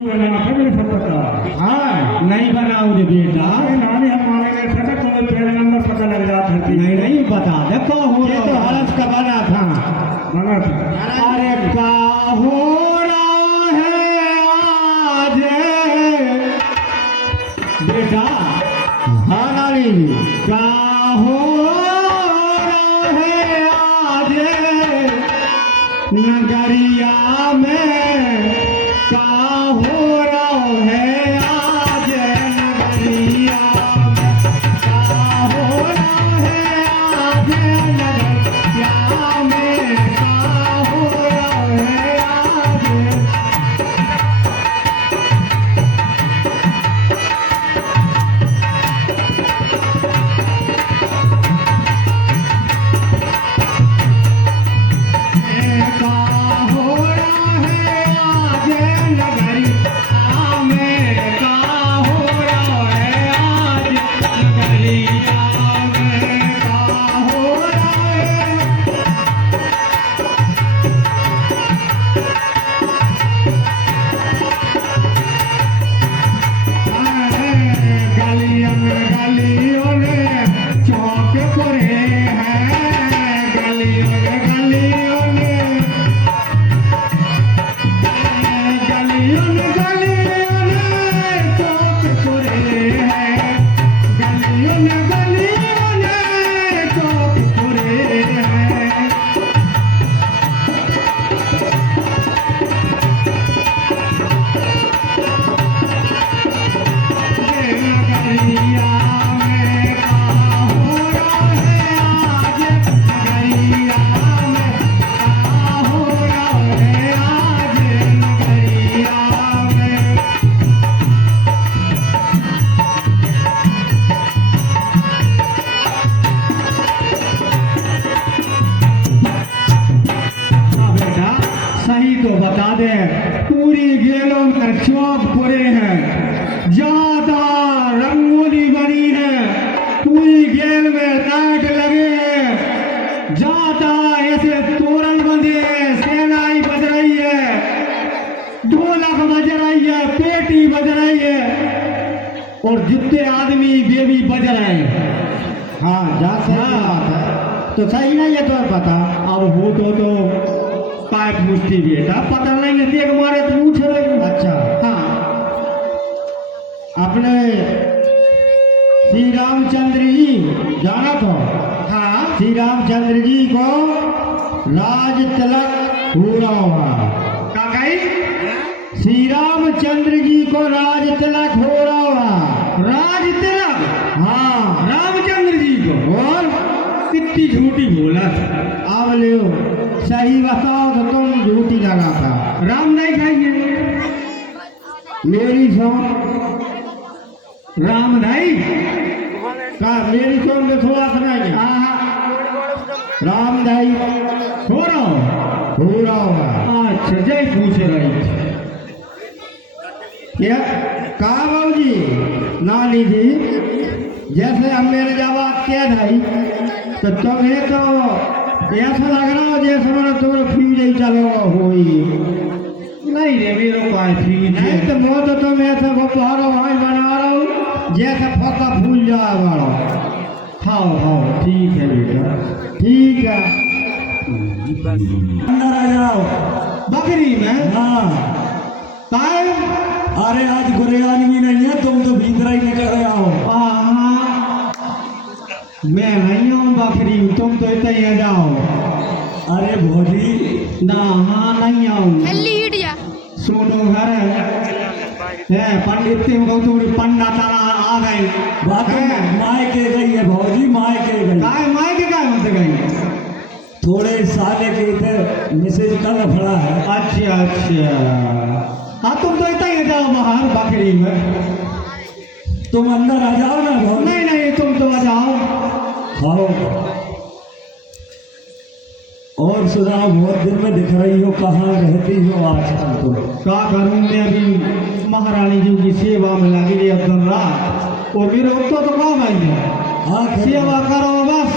हाँ नहीं बनाओगे बेटा, नंबर पता लग जाता है। नहीं नहीं बता दे का हो, ये तो हरस का बना था। अरे का हो रहा है आज बेटा, हाँ नानी का हो रहा है आज नगरिया में, का हो रहा है आज नगरिया में, का हो रहा है आज नगरिया में, का हो रहा है आज। सही तो बता दे, पूरी गेलों में चौक पूरे हैं, ज्यादा रंगोली बनी है, पूरी गेल में लाइट लगे हैं, ज्यादा ऐसे तोरण बंधे हैं, सेनाई बज रही है, ढोलक बज रही है, पेटी बज रही है, और जितने आदमी बेबी बज रहे हैं। हाँ जा सही बात है, तो सही नहीं है तो पता। अब हो तो पाइप मुष्टि बेटा पता नहीं है, देख मारे तो पूछ रहे। अच्छा हाँ, अपने श्री रामचंद्र जी जाना था। हाँ श्री रामचंद्र जी को राज तिलक हो रहा हुआ। क्या कही? श्री रामचंद्र जी को राज तिलक हो रहा हुआ। राज तिलक? हाँ रामचंद्र जी को। और कितनी झूठी बोला। अब ले सही बताओ तो तुम झूठी लगा था। राम नहीं खाइए, मेरी सोन राम नहीं का, मेरी सोन में थोड़ा सुना है। हाँ राम नहीं हो रहा होगा। अच्छा जय पूछ रही क्या? कहा बाबू जी नानी जी, जैसे हम मेरे जवाब क्या भाई, तो तुम्हें तो ऐसा लग रहा हो जैसे मैंने तुम्हें फ्यूज ही चलो हुई। नहीं रे मेरे पास फ्यूज नहीं, तो मैं तो तुम ऐसा गोपारो भाई बना रहा हूँ जैसे फका फूल जाए बड़ा। हाँ ठीक है बेटा, ठीक है अंदर आ जाओ। बकरी में? हाँ टाइम। अरे आज गुरेगान भी नहीं है, तुम तो भीतरा ही निकल रहे हो। मैं नहीं हूँ बकरी, तुम तो इतना ही जाओ। अरे भोजी ना, हाँ नहीं आऊँ। सुनो घर है पंडित पन्ना तारा आ गई। माय के गई है भौजी, माय के गई। माय के क्या होते गई? थोड़े साले के इधर मैसेज कल फड़ा है। अच्छा हाँ तुम तो इतना ही जाओ बाहर बकरी में। तुम अंदर आ जाओ ना। नहीं तुम तो आ जाओ। खाओ और सुनाओ, बहुत दिन में दिख रही हो, कहाँ रहती हो आजकल? तो क्या करूँ मैं, अभी महारानी जी की सेवा में लगी रही दिन रात, और मेरे ऊपर तो काम आई है। हाँ सेवा करो बस,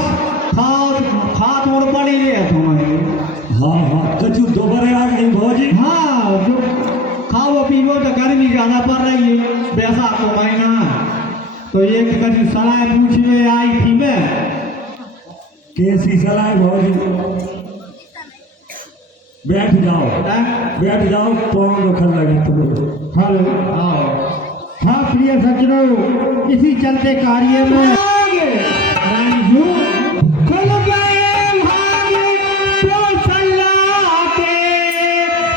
खात और पड़ी रहे तुम्हारे। हाँ कचू दोबारा आ गई भौजी। हाँ जो खाओ पीवो तो गर्मी ज्यादा पड़ रही है पैसा तो महीना तो एक कभी सलाह पूछने आई थी मैं कैसी सलाह भौजी? बैठ जाओ कौन रखल लगे तुम्हें। हेलो हाँ प्रिय सज्जनों, इसी चलते कार्य में रानी जू खुल गए भाग्य तो सल्ला के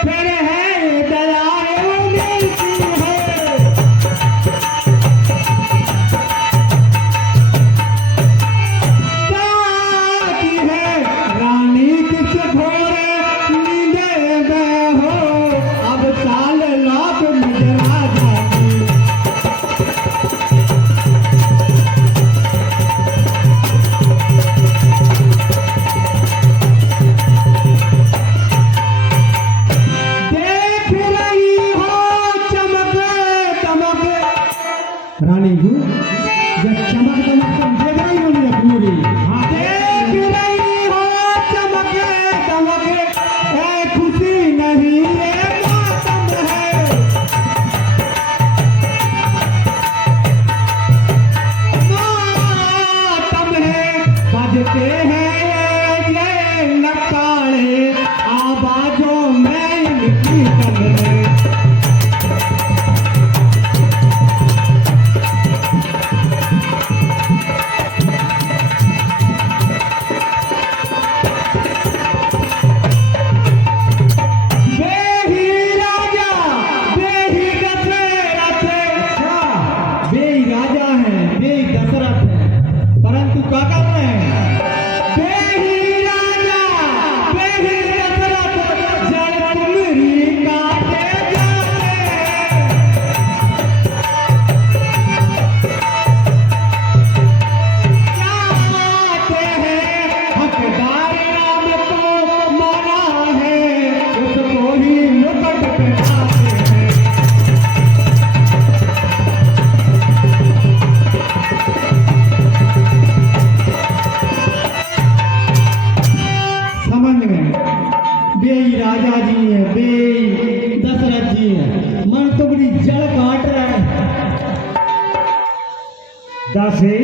फिर है दयाएं मिलती है। जाती है रानी किस घोर नींदे में हो, अब साल लाख निजरा जाती। देख रही हो चमक दमक रानी जी, जब चमक दमक तुम देख रही हो ना पूरी, हाँ देख रही हो चमक दमक, ए खुशी नहीं ये मातम है। मातम है बजते हैं ये नकारे आवाजों में इनकी दम है। बेही राजा बेही दशरथ, बेही राजा है बेही दशरथ है, परंतु क्या कर रहे हैं? बेही राजा बेही दशरथ जड़ तुमरी काटे जाते। जाते हैं हकदार राम को माना है, उसको ही मुकुट पहनाते हैं। समझ में बेई राजा जी है बेई दशरथ जी है, मन तो बड़ी जड़ काट रहा है। दासी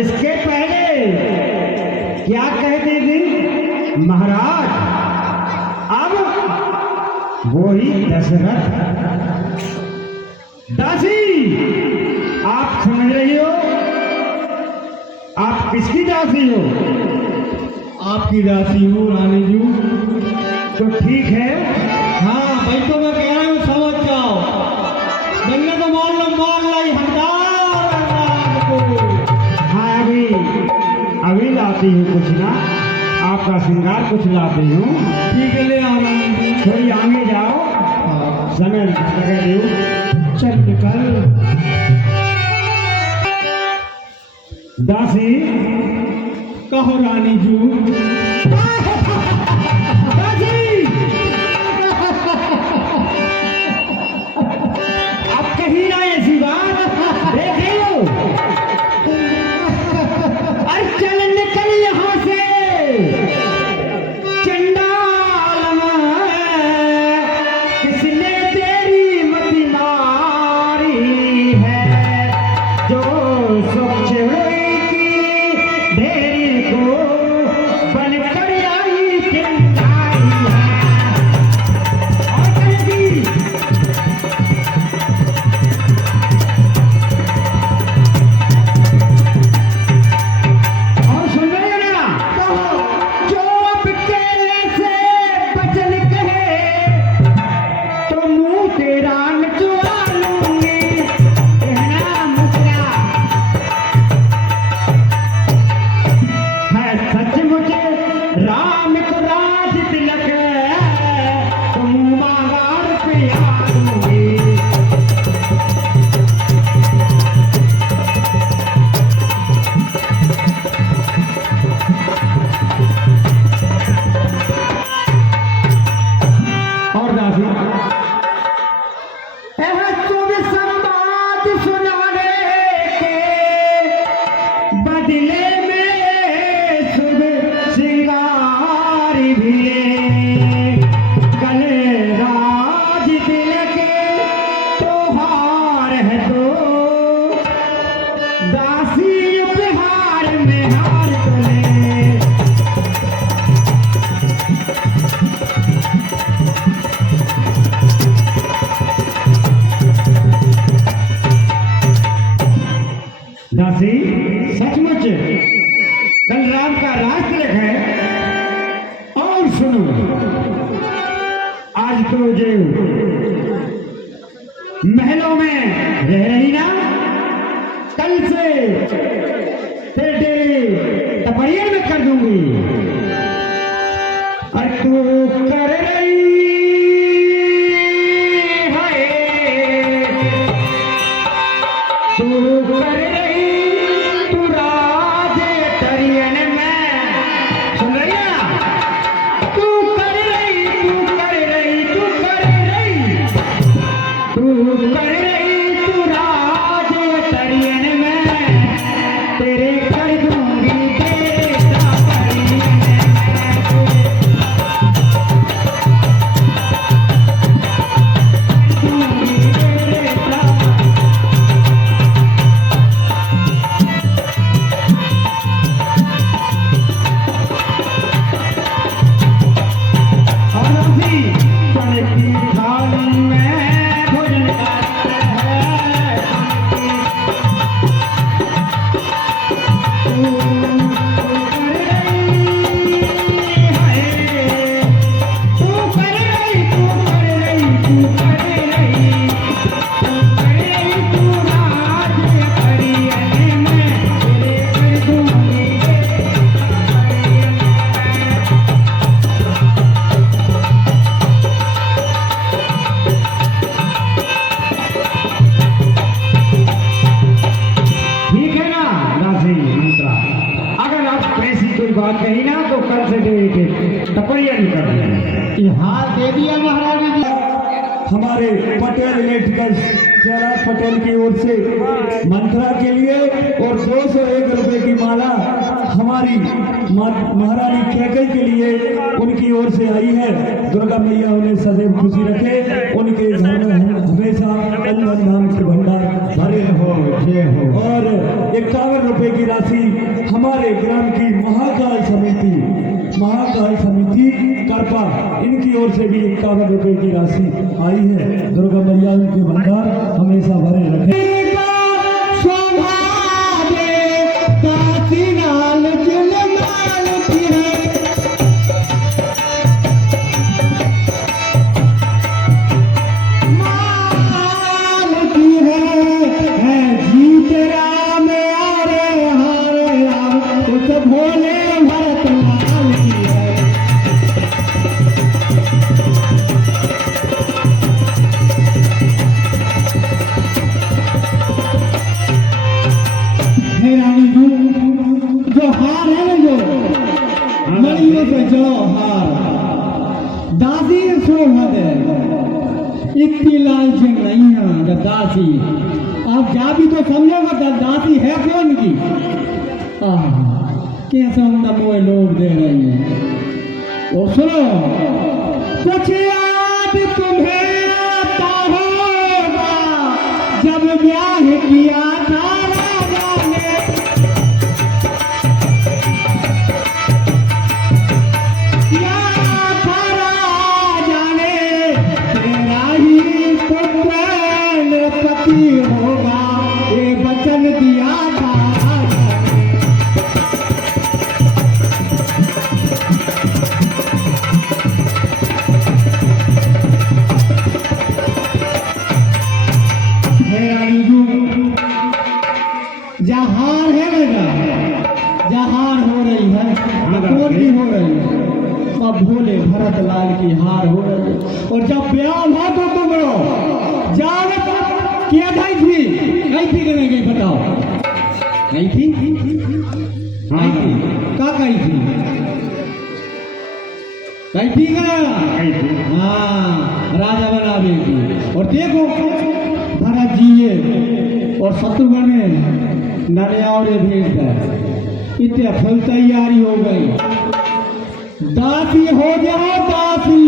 इसके पहले क्या कहती थी महाराज? अब वो ही दशरथ। दासी आप समझ रही हो? आप किसकी दासी हो? आपकी दासी हूँ रानी जी। तो ठीक है, हाँ भाई तो मैं कह रहा हूँ समझ जाओ, मैंने तो मान लाई हकदार राम को। हाँ अभी लाती हूँ कुछ ना, आपका श्रृंगार कुछ लाती हूँ। ठीक है ले आ रानी जी, थोड़ी आगे जाओ, समय लगे दो, चल निकल। दासी कहो रानी जू। दासी अब कहीं ना ऐसी बात देखे लो। अरे चल निकल यहाँ से चंडाल, किसने तेरी मति मारी है, जो स्वच्छ हुई ढेरी को बनकर आई महलों में रह रही ना, कल से तेरे डेरे टपरिया में कर दूंगी। और तू कर रही है, तू कर रही, तू राज तरियन में, सुन रही ना, तू कर रही, तू कर रही, तू कर रही, तू कर रही, तू राज तरियन में, तेरे कर दूंगी तेरे टपरियन में। बात कही ना तो कल से टपरिया नहीं कर देंगे। ये हाल दे दिया महाराज ने। हमारे पटेल इलेक्ट्रिकल्स जयराज पटेल की ओर से मंत्रा के लिए और 201 रुपए की माला हमारी महारानी कैकई के लिए उनकी ओर से आई है। दुर्गा मैया उन्हें सदैव खुशी रखे, उनके घर में हमेशा अन्न नाम के भंडार भरे हो। और 51 रुपए की राशि हमारे ग्राम की महाकाल समिति करपा, इनकी ओर से भी 51 रुपए की राशि आई है। दुर्गा मैया उनके भंडार हमेशा भरे रखे। दासी इतनी लालची नहीं है दासी। आप जा भी तो समझोगे दासी है कौन की। कैसे मोए लोग दे रही है। और सुनो, कुछ याद तुम्हें आता होगा जब ब्याह किया था राजा ने। होगा ये वचन दिया था। जहार है बेटा, जहार हो रही है, कौन की हो रही है, सब भोले भरत लाल की हार हो रही है। और जब ब्याह हुआ तो तुम लोग जाओ क्या गई थी, गई थी कि नहीं गई बताओ। गई थी, हाँ क्या गई थी, गई थी क्या, हाँ राजा बना बेटी। और देखो भरत जी और शत्रुघ्न ने ननियावरे भेज कर इतने फल तैयारी हो गई। दासी हो जाओ दासी,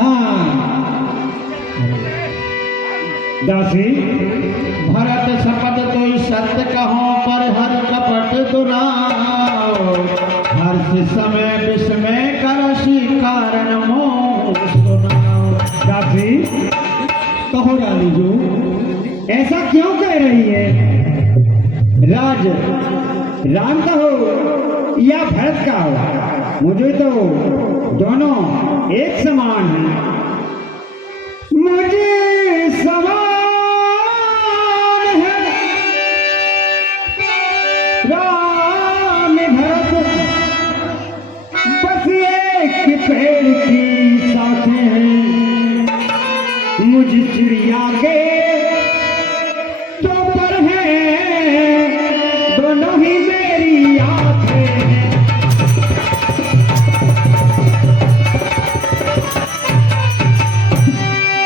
हाँ दासी। भरत शपथ तो सत्य कहो पर हर कपट दुराओ, हर समय विस्मय करसी कारण मोह सुनाओ। दासी कहो रानी जो ऐसा क्यों कह रही है। राज राम का हो या भरत का हो, मुझे तो दोनों एक समान हैं। जिस चिड़िया के तो पर है दोनों ही मेरी आंखें हैं।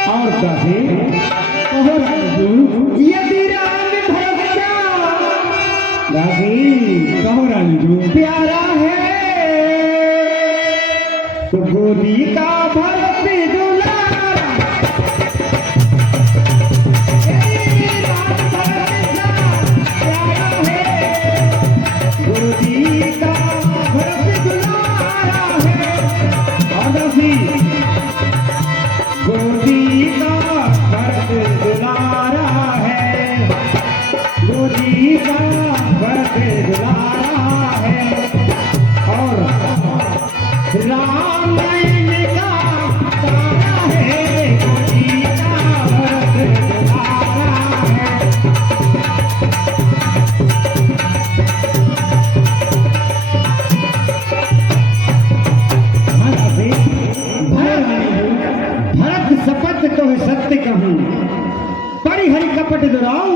और कहे कहो राजू यदि राम भरोसा राजी कहो राजू प्यारा है तो गोदी का भरत दुलारा यदि राम भरोसा प्यारा है गोदी का भरत दुलारा है। और गोदी का भरत दुलारा है गोदी का भरत दुलारा है। और राम का तारा है गोदी का भरत दुलारा है। भरत शपथ तो सत्य कहूँ परिहरि कपट दुराऊ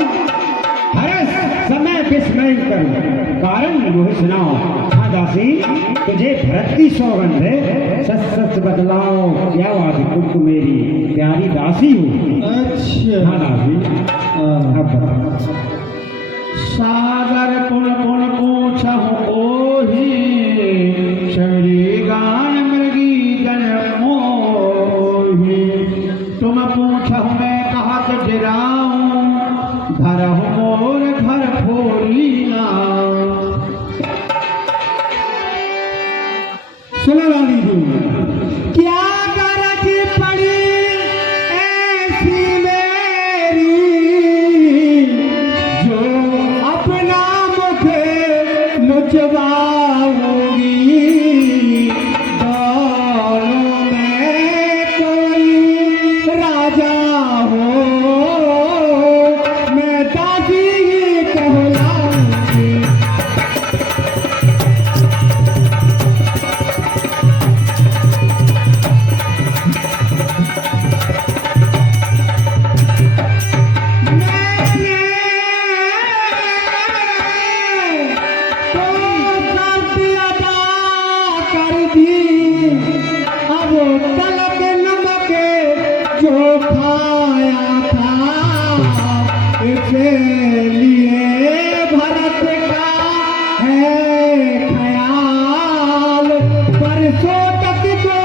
हरस समय विस्मय करूं कारण मोह सुनाओ। हाँ दासी तुझे भरत की सौगंध है सच सच बतलाओ क्या बात तुमको मेरी प्यारी दासी हूँ। अच्छा हाँ दासी अब बताओ। सागर पुन पुन पूछहु ओहि शबरी गान मृगी जन मोहि तुम पूछहु मैं कहत डराऊं धरहु मोर घर फोरी ना। सुनो रानी जी क्या गरज पड़ी ऐसी मेरी जो अपना मुख लुचवाऊंगी दोनों में कोई राजा हो मैं दादी कहलाऊंगी। तलक नमक जो खाया था इसलिए भरत का है ख्याल परसों तक को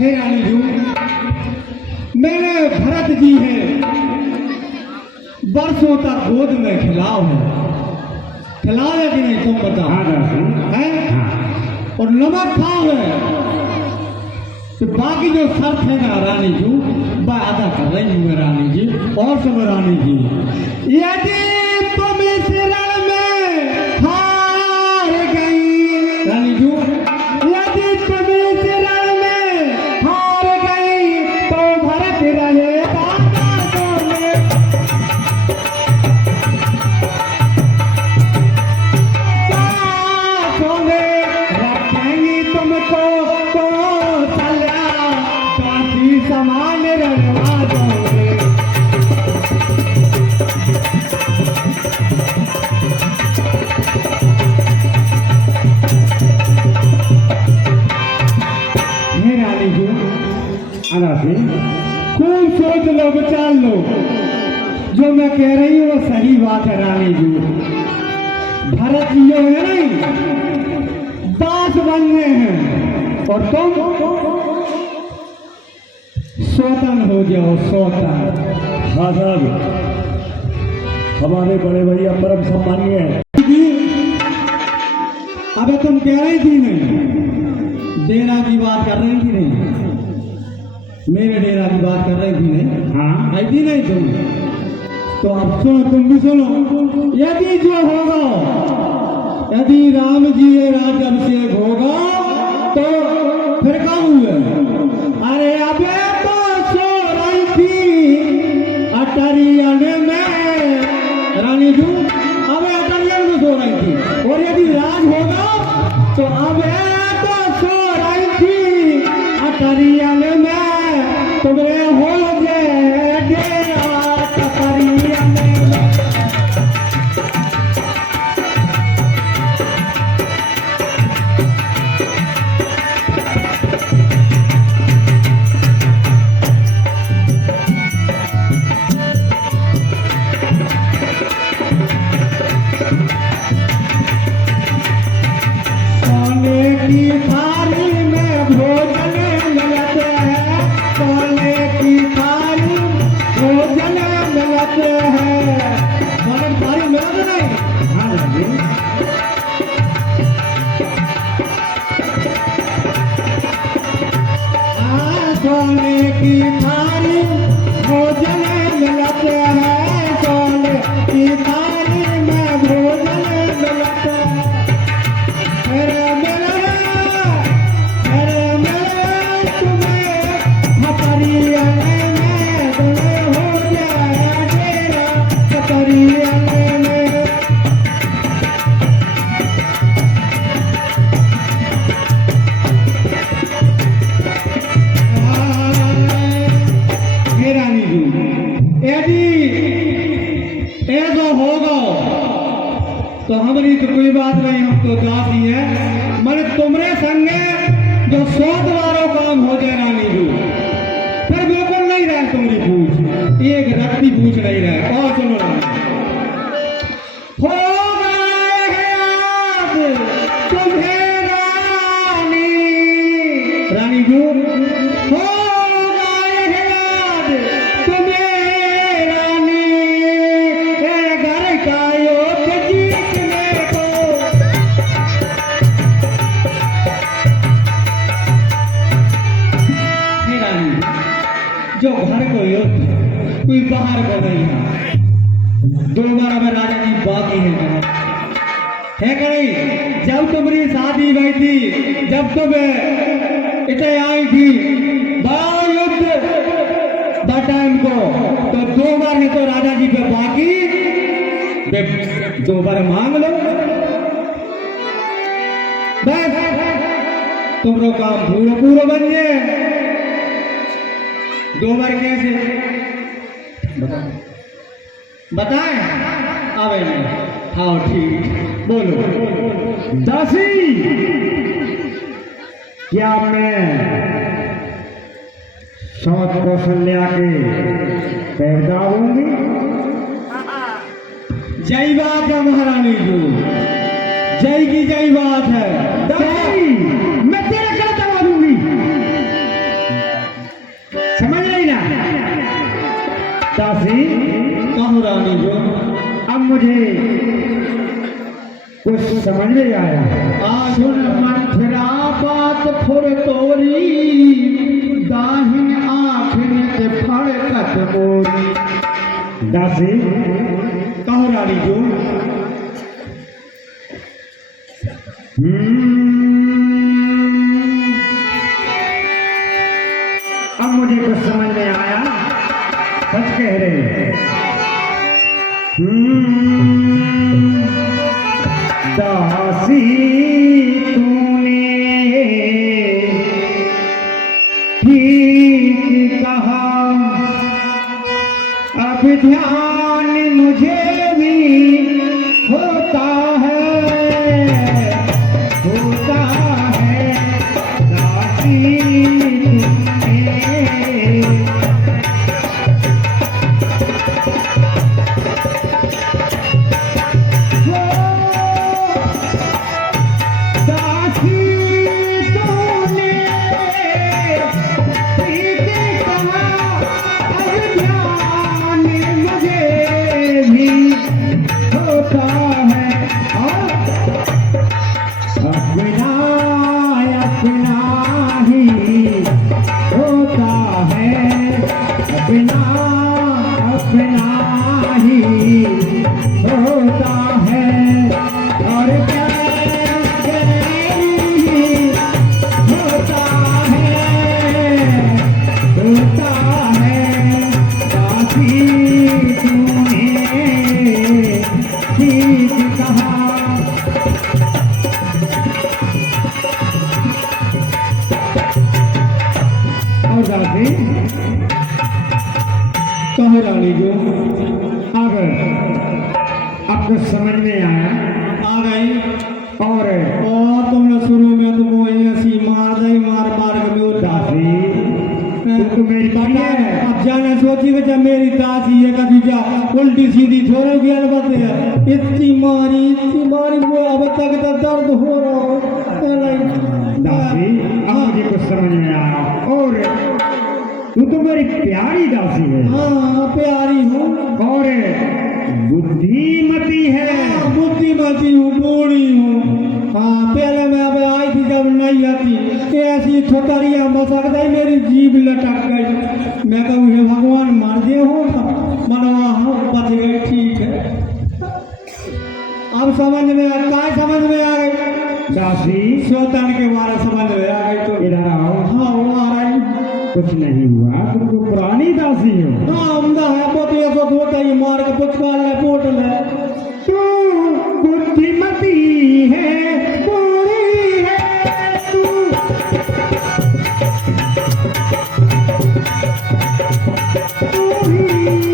हे रानी जी मेरे भरत जी हैं वर्षों तक गोद में खिलाओ है खिलाया कि नहीं तुम बताओ है और नमक खाओ है तो बाकी जो शर्त है ना रानी जी वह अदा कर रही हूँ रानी जी। और सुनो रानी जी यदि तुम इस रण में हार गई रानी जी यदि तुम इस रण में हार गई तो भरत रहेगा समान रंगवा दोगे। हे रानी जी अनासी खूब सोच लो विचार लो जो मैं कह रही हूँ वो सही बात है रानी जी। भरत जी जो है नहीं दास बनने हैं और तुम स्वतन हो जाओ स्वतन। हाँ साहब हमारे बड़े भैया परम सम्मानीय है। अबे तुम कह रही थी नहीं डेरा की बात कर रही थी नहीं मेरे डेरा की बात कर रही थी नहीं हाँ आई थी नहीं तुम तो अब सुनो तुम भी सुनो यदि जो होगा यदि राम जी राज्याभिषेक होगा तो फिर क्या हुआ। अरे अबे तो सो रही थी अटरियन में रानी जी अबे अटरियन में सो रही थी और यदि राज होगा तो अब तो सो रही थी अतरियन में तुम्हें हो जाए डेरा अतरियन में। सोने की थाली भोजन मिलते हैं, सोने की थाली में भोजन मिलते हैं। मेरे तुम्हें हथरियन में तुम्हें हो जाए डेरा हथरियन में। यदि ऐसा होगा तो हमारी तो कोई बात नहीं, हम तो जाती है मैंने तुमरे संगे जो 100 द्वारों काम हो जाए रानी जी, फिर बिल्कुल नहीं रहे तुम्हारी पूछ, एक रत्ती पूछ नहीं रहे। और सुनो रानी, हो गए हैं याद तुम्हें रानी, रानी जी हो गए हैं याद तुम्हें रानी, ए घर का योग जीतने को। हे रानी, जो घर को योग कोई बाहर को नहीं है, दोबारा में राजा जी बाकी है कि नहीं? जब तुम्हारी शादी हुई थी, जब तुम इतने आई थी युद्ध टाइम को, तो 2 बार नहीं तो राजा जी पे बाकी 2 बार मांग लो, बस तुमरो काम पूरा पूरा बन जाए। 2 बार कैसे बताएं? आवे नहीं, हाँ ठीक, बोलो। दासी, क्या मैं सौत कौशल्या के पैदा होंगी? जय बात है महारानी जी, जय की जय बात है। दासी, मैं तेरा क्या दबा दूंगी, समझ रही ना? दासी, कहो रानी जी, अब मुझे कुछ समझ नहीं आया। आजुन मंथरा बात फुर तोरी, दाहिन आँखिन से फड़कत मोरी। दासी, कहो रानी जी। अब मुझे कुछ समझ में आया, सच कह रहे हैं। दासी, तूने ठीक कहा, अब ध्यान मुझे भी होता है, होता है। दासी, समझ में आया? आ गई। और तुमने शुरू में तुमको ऐसी मार दई, मार के भी दासी तू मेरी पता है। अब जाने सोची कि जब मेरी दासी है कभी जा उल्टी सीधी थोड़े ज्ञान बते इतनी मारी वो अब तक तो दर्द हो रहा है। दासी अब मुझे कुछ समझ में आया। और तू तो मेरी प्यारी दासी है। हाँ प्यारी हूँ और बुद्धिमती है। बुद्धिमती हूँ, बूढ़ी हूँ। हाँ पहले मैं अब आई थी जब नहीं आती ऐसी ठोकरियाँ मसक गई, मेरी जीभ लटक गई। मैं कहूँ हे भगवान मार दे हो मनवा हाँ बच गई, ठीक है। अब समझ में आ काय समझ में आ गई दासी स्वतन के बारे समझ में आ गई। तो इधर आओ। हाँ वो आ रही। कुछ नहीं हुआ, तुम तो पुरानी दासी हो। हाँ उमदा है पोते तो धोता ही मार के पुचकाल ले पोट ले। तू बुद्धिमती है, बूढ़ी है तू। तू ही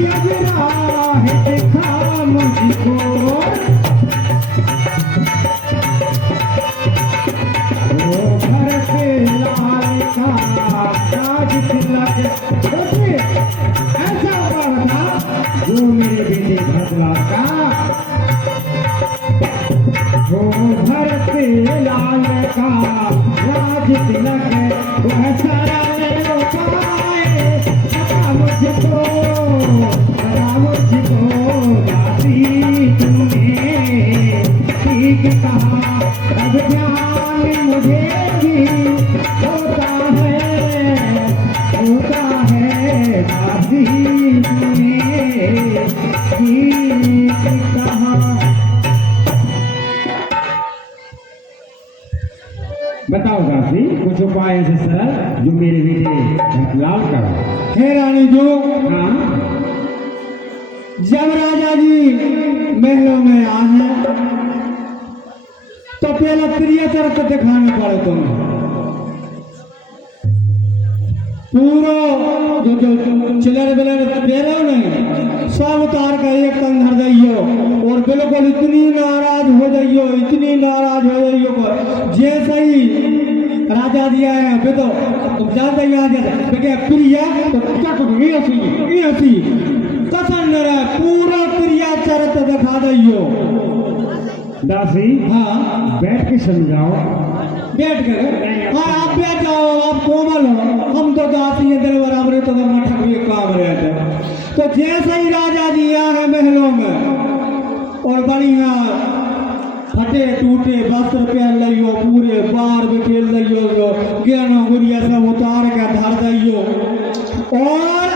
अजरा है दिखा मुझको। ओ घर के लाल का राज तिलक। ऐसा करना जो मेरे बेटे भरतलाल का वो भरत लाल का राज तिलक वह सारा ले लो पाए। पता मुझको दासी तुमने ठीक कहा। अब ध्यान मुझे भी होता है दासी तुमने ठीक कहा। बताओ दासी कुछ उपाय ऐसे सरल जो मेरे बेटे लाल का हो। हे रानी जो हाँ जब राजा जी महलों में आए तो पहला प्रिय चरित्र दिखाने पड़े तुम्हें। पूरा जो चिलर बिलर पेरो नहीं सब उतार कर एक तंग धर दियो और बिल्कुल इतनी नाराज हो जाइयो को जैसे ही राजा दिया है अभी तो तुम जानते ही आ जाए प्रिया तो क्या ऐसी कसन पूरा प्रिया चरित्र दिखा दियो। दासी हाँ बैठ के समझाओ। बैठ कर हाँ आप बैठ जाओ, आप कोमल हो, हम तो दासी है दिल बराबर तो मठक भी काम रहते। तो जैसे ही राजा जी आए हैं महलों में और बढ़िया फटे टूटे वस्त्र पहन लियो, पूरे बार बिखेल दियो, ज्ञानो गुड़िया सब उतार के धर दियो और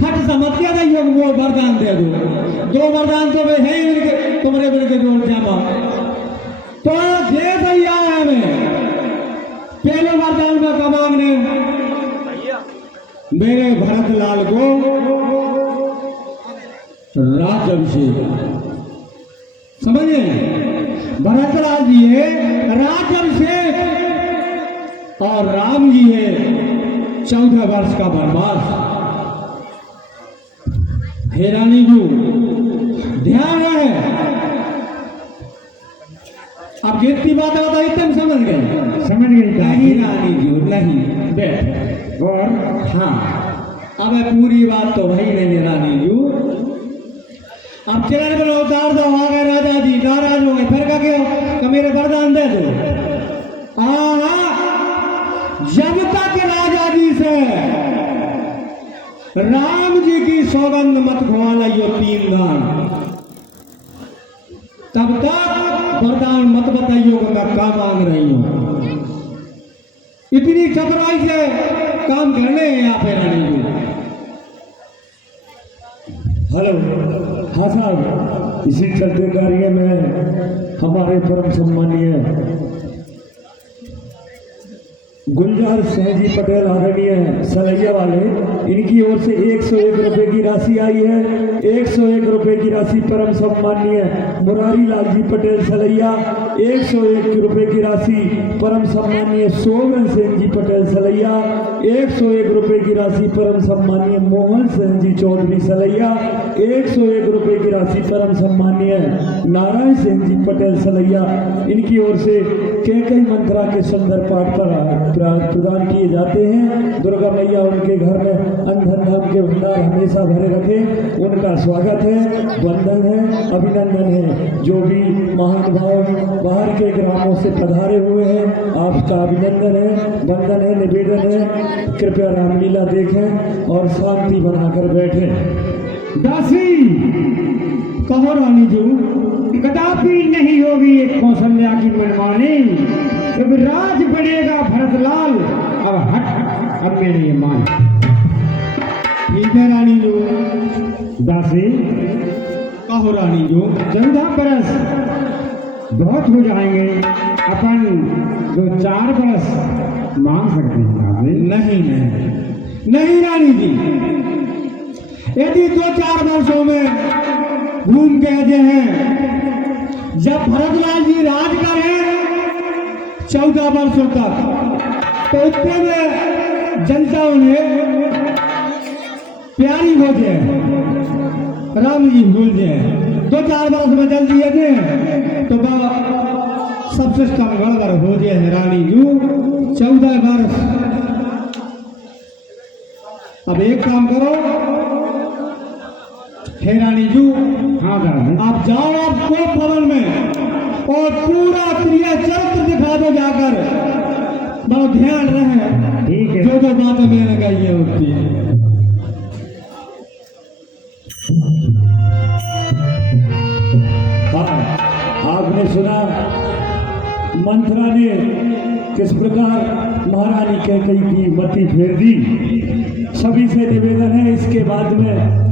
फट समझिया दियो वो वरदान दे दो वरदान तो वे है ही उनके तुम्हारे बिल के जोड़ जामा। तो जैसे ही आया में पहले वरदान में कमांग ने मेरे भरत लाल को राज्याभिषेक समझे। भरत लाल जी है राज्याभिषेक और राम जी है 14 वर्ष का वनवास। हे रानी जी ध्यान रहे। अब जितनी बात बताई तुम समझ गई नहीं रानी जी नहीं बैठ। और हाँ अब पूरी बात तो वही नहीं रानी जी। अब चिराग को उतार दो, आ गए राजा जी नाराज हो गए, फिर का क्यों मेरे वरदान दे दो। जब तक राजा जी से राम जी की सौगंध मत खुआ लियो 3 दान, तब तक वरदान मत बताइयो कि मैं काम मांग रही हूं। इतनी चतुराई से काम करने हैं यहाँ पे रानी जी। हेलो हाँ साहब, इसी चलते कार्य में हमारे परम सम्मानीय गुलजार सिंह जी पटेल आदरणीय सलैया वाले, इनकी ओर से 101 रुपए की राशि आई है। 101 रुपए की राशि परम सम्माननीय मुरारी लाल जी पटेल सलैया। 101 रुपए की राशि परम सम्माननीय सोमन सिंह जी पटेल सलैया। 101 रुपए की राशि परम सम्माननीय मोहन सिंह जी चौधरी सलैया। 101 रुपए की राशि परम सम्माननीय नारायण सिंह जी पटेल सलैया। इनकी ओर से कैकई मंत्रा के सुंदर पाठ पर प्रदान किए जाते हैं। दुर्गा मैया उनके घर में अंधन धाम के भंडार हमेशा भरे रखे। उनका स्वागत है, वंदन है, अभिनंदन है। जो भी महानुभाव बाहर के ग्रामों से पधारे हुए हैं, आपका अभिनंदन है, वंदन है, निवेदन है, कृपया रामलीला देखें और शांति बनाकर बैठें। दासी कहो रानी जी। कदापि नहीं होगी एक कौशल्या की मनमानी। जब राज बनेगा भरतलाल, अब हट अब मेरे ये मान। ठीक है रानी जी। दासी कहो रानी जी। 14 बरस बहुत हो जाएंगे, अपन 2-4 बरस मांग सकते हैं दासी। नहीं नहीं नहीं रानी जी, यदि 2-4 वर्षों में घूम के अजय हैं, जब भरतलाल जी राज करें 14 वर्षों तक, तो इतने में जनता उन्हें प्यारी हो जाए, राम जी भूल जाए। 2-4 वर्ष में जल दिए थे तो सब सिस्टम गड़बड़ हो जाए रानी जी। 14 वर्ष। अब एक काम करो हे रानी जू, हाँ दादी। आप जाओ आप कोप भवन में और पूरा क्रिया चरित्र दिखा दो जाकर। बहुत ध्यान रहे, ठीक है। जो जो बातें मैंने कही है उसकी। हाँ, आपने सुना मंथरा ने किस प्रकार महारानी कैकई की मति फेर दी। सभी से निवेदन है, इसके बाद में